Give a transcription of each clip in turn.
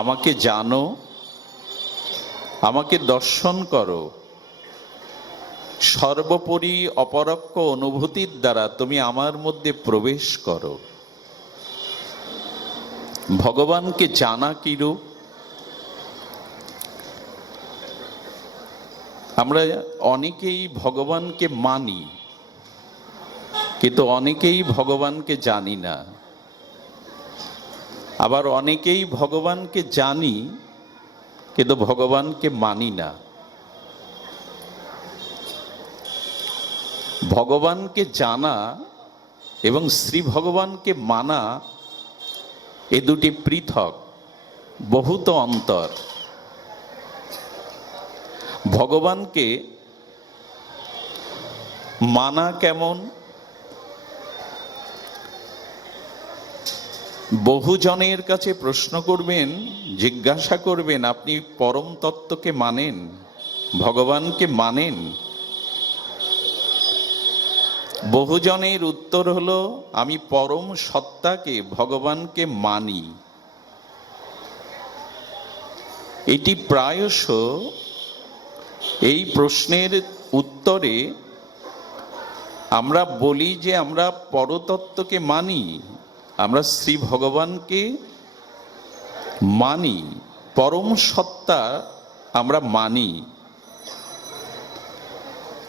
আমাকে জানো, আমাকে দর্শন করো। সর্বোপরি অপরক্ষ অনুভূতির দ্বারা তুমি আমার মধ্যে প্রবেশ করো। ভগবানকে জানা কিরূপ? আমরা অনেকেই ভগবানকে মানি, কিন্তু অনেকেই ভগবানকে জানি না। আবার অনেকেই ভগবানকে জানি, কিন্তু ভগবানকে মানি না। ভগবানকে জানা এবং শ্রী ভগবানকে মানা এ দুটি পৃথক, বহুত অন্তর। ভগবানকে মানা কেমন? বহুজনের কাছে প্রশ্ন করবেন, জিজ্ঞাসা করবেন, আপনি পরম তত্ত্বকে মানেন, ভগবানকে মানেন? বহুজনের উত্তর হলো, আমি পরম সত্তাকে, ভগবানকে মানি। এটি প্রায়শ এই প্রশ্নের উত্তরে আমরা বলি যে আমরা পরতত্ত্বকে মানি। আমরা শ্রী ভগবানকে মানি, পরম সত্তা আমরা মানি।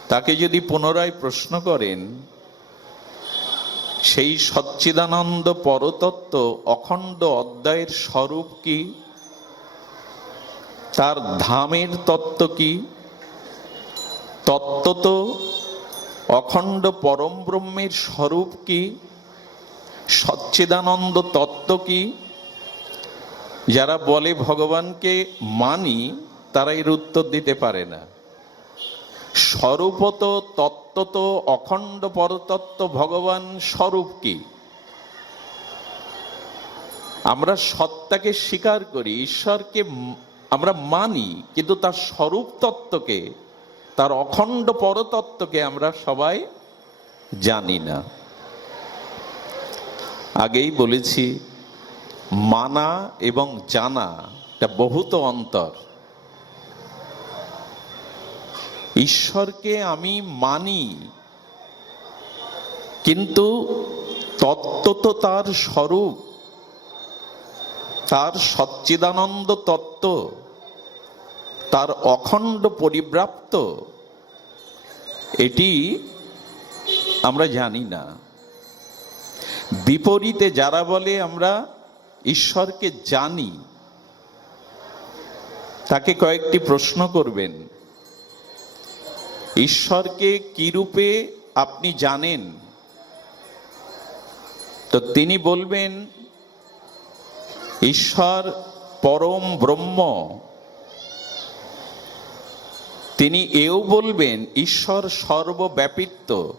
তাকে যদি পুনরায় প্রশ্ন করেন, সেই সচ্চিদানন্দ পরতত্ত্ব অখণ্ড অধ্যায়ের স্বরূপ কি? তার ধামের তত্ত্ব কি? তত্ত্ব তো অখণ্ড পরম ব্রহ্মের স্বরূপ কি? সচ্চিদানন্দ তত্ত্ব কি? যারা বলে ভগবানকে মানি তারা এর উত্তর দিতে পারে না। স্বরূপত তত্ত্বত অখণ্ড পরতত্ত্ব ভগবান স্বরূপ কি? আমরা সত্তাকে স্বীকার করি, ঈশ্বরকে আমরা মানি, কিন্তু তার স্বরূপ তত্ত্বকে, তার অখণ্ড পরতত্ত্বকে আমরা সবাই জানি না। আগেই বলেছি, মানা এবং জানা এটা বহুত অন্তর। ঈশ্বরকে আমি মানি, কিন্তু তত্ত্ব তো তার স্বরূপ। তার সচ্চিদানন্দ তত্ত্ব, তার অখণ্ড পরিব্রাপ্ত, এটি আমরা জানি না। বিপরীতে যারা বলে আমরা ঈশ্বরকে জানি, তাকে কয়েকটি প্রশ্ন করবেন। ঈশ্বরকে কি রূপে আপনি জানেন? তো তিনি বলবেন, ঈশ্বর পরম ব্রহ্ম। তিনি এও বলবেন, ঈশ্বর সর্বব্যাপিত্ব।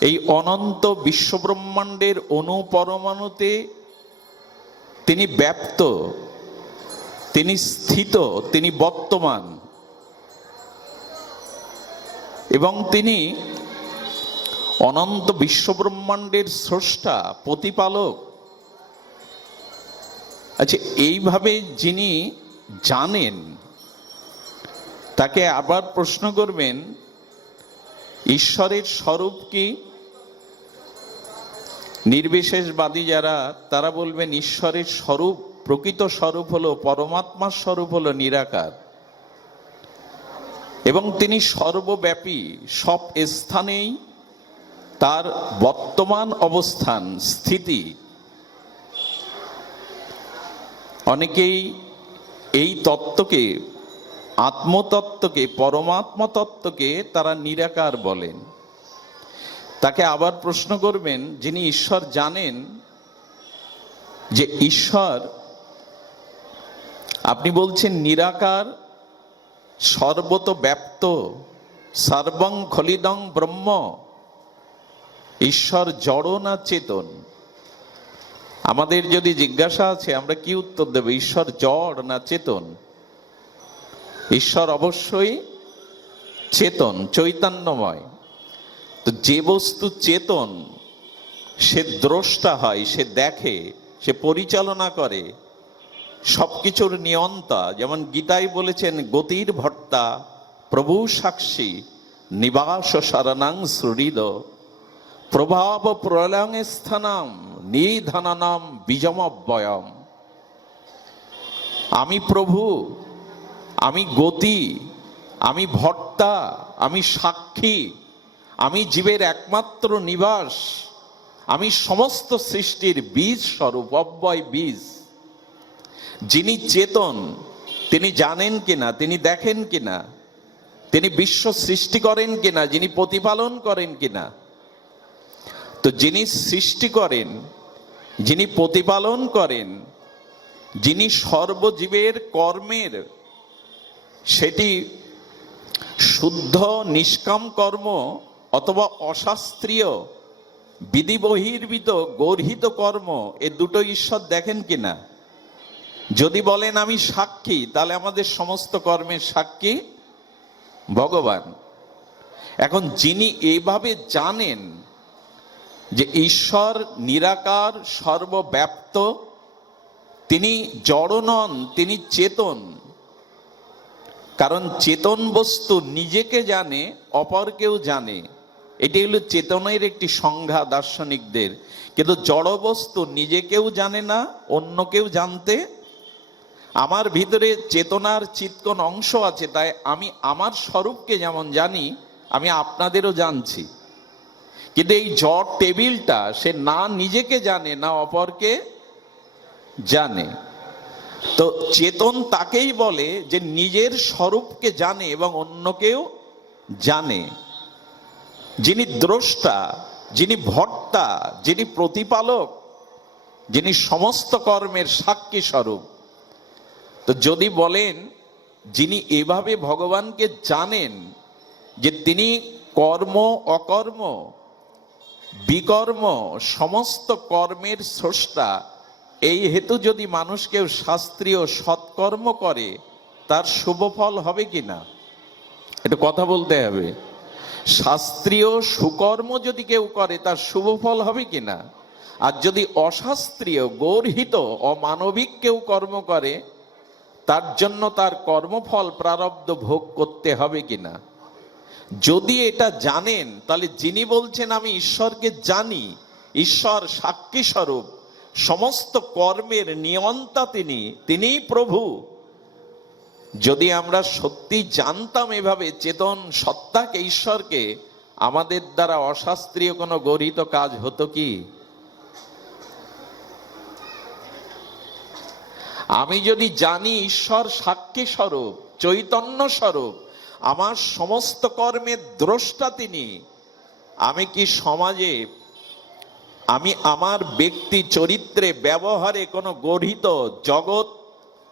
এই অনন্ত বিশ্বব্রহ্মাণ্ডের অনুপরমাণুতে তিনি ব্যাপ্ত, তিনি স্থিত, তিনি বর্তমান। এবং তিনি অনন্ত বিশ্বব্রহ্মাণ্ডের স্রষ্টা, প্রতিপালক। আচ্ছা এইভাবে যিনি জানেন, তাকে আবার প্রশ্ন করবেন, ঈশ্বরের স্বরূপ কি? নির্বিশেষবাদী যারা, তারা বলবেন ঈশ্বরের স্বরূপ, প্রকৃত স্বরূপ হলো, পরমাত্মার স্বরূপ হলো নিরাকার। এবং তিনি সর্বব্যাপী, সব স্থানেই তার বর্তমান অবস্থান, স্থিতি। অনেকেই এই তত্ত্বকে, আত্মতত্ত্বকে পরমাত্মা তত্ত্বকে তারা নিরাকার বলেন। তাকে আবার প্রশ্ন করবেন, যিনি ঈশ্বর জানেন যে ঈশ্বর, আপনি বলছেন নিরাকার সর্বত ব্যাপ্ত সর্বং খলিদং ব্রহ্ম, ঈশ্বর জড় না চেতন? আমাদের যদি জিজ্ঞাসা আছে, আমরা কি উত্তর দেব? ঈশ্বর জড় না চেতন? ঈশ্বর অবশ্যই চেতন, চৈতন্যময়। তো যে বস্তু চেতন, সে দ্রষ্টা হয়, সে দেখে, সে পরিচালনা করে, সবকিছুর নিয়ন্তা। যেমন গীতায় বলেছেন, গতির ভর্তা, প্রভু সাক্ষী, নিবাস সারানাং শ্রুরিদ প্রভাব প্রলয়ং স্থানাম, নিধানানাম বীজমব্যয়ম। আমি প্রভু, আমি গতি, আমি ভর্তা, আমি সাক্ষী আমি জীবের একমাত্র নিবাস, আমি সমস্ত সৃষ্টির বীজ স্বরূপ, অব্যয় বীজ। যিনি চেতন, তিনি জানেন কিনা, তিনি দেখেন কিনা, তিনি বিশ্ব সৃষ্টি করেন কিনা, যিনি প্রতিপালন করেন কিনা। তো যিনি সৃষ্টি করেন, যিনি প্রতিপালন করেন, যিনি সর্বজীবের কর্মের, সেটি শুদ্ধ নিষ্কাম কর্ম অথবা অশাস্ত্রীয় বিধি বহির্ভূত গর্হিত কর্ম, এ দুটো ঈশ্বর দেখেন কিনা? যদি বলেন আমি সাক্ষী, তাহলে আমাদের সমস্ত কর্মের সাক্ষী ভগবান। এখন যিনি এইভাবে জানেন যে ঈশ্বর নিরাকার, সর্বব্যাপ্ত, তিনি জড় নন, তিনি চেতন, কারণ চেতন বস্তু নিজেকে জানে, অপরকেও জানে এটি হলো চেতনের একটি সংজ্ঞা দার্শনিকদের। কিন্তু জড় বস্তু নিজেকেও জানে না, অন্যকেও জানতে। আমার ভিতরে চেতনার চিৎকন অংশ আছে, তাই আমি আমার স্বরূপকে যেমন জানি, আমি আপনাদেরও জানছি। কিন্তু এই জট টেবিলটা সে না নিজেকে জানে, না অপরকে জানে। তো চেতন তাকেই বলে যে নিজের স্বরূপকে জানে এবং অন্যকেও জানে। যিনি দ্রষ্টা, যিনি ভর্তা, যিনি প্রতিপালক, যিনি সমস্ত কর্মের সাক্ষী স্বরূপ। তো যদি বলেন, যিনি এভাবে ভগবানকে জানেন যে তিনি কর্ম, অকর্ম, বিকর্ম, সমস্ত কর্মের স্রষ্টা, এই হেতু যদি মানুষ কেউ শাস্ত্রীয় সৎকর্ম করে, তার শুভ ফল হবে কি না এটা কথা বলতে হবে। শাস্ত্রীয় সুকর্ম যদি কেউ করে, তার শুভ ফল হবে কি না আর যদি অশাস্ত্রীয়, গর্হিত, অমানবিক কেউ কর্ম করে, তার জন্য তার কর্মফল প্রারব্ধ ভোগ করতে হবে কিনা? যদি এটা জানেন, তাহলে যিনি বলছেন, আমি ঈশ্বরকে জানি, ঈশ্বর সাক্ষী স্বরূপ, সমস্ত কর্মের নিয়ন্তা তিনি, তিনিই প্রভু। যদি আমরা সত্যি জানতাম এভাবে চেতন সত্তাকে, ঈশ্বরকে, আমাদের দ্বারা অশাস্ত্রীয় কোনো গরিত কাজ হতো কি? আমি যদি জানি ঈশ্বর সাক্ষী স্বরূপ, চৈতন্য স্বরূপ, আমার সমস্ত কর্মের দ্রষ্টা তিনি, আমি কি সমাজে, আমি আমার ব্যক্তি চরিত্রে, ব্যবহারে কোনো গঠিত জগৎ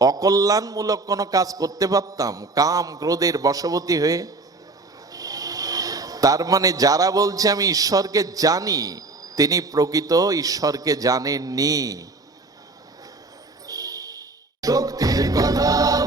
অকল্যাণমূলক কোনো কাজ করতে পারতাম, কাম ক্রোধের বশবতী হয়ে। তার মানে যারা বলছে আমি ঈশ্বরকে জানি, তিনি প্রকৃত ঈশ্বরকে জানেননি। শক্তির কথা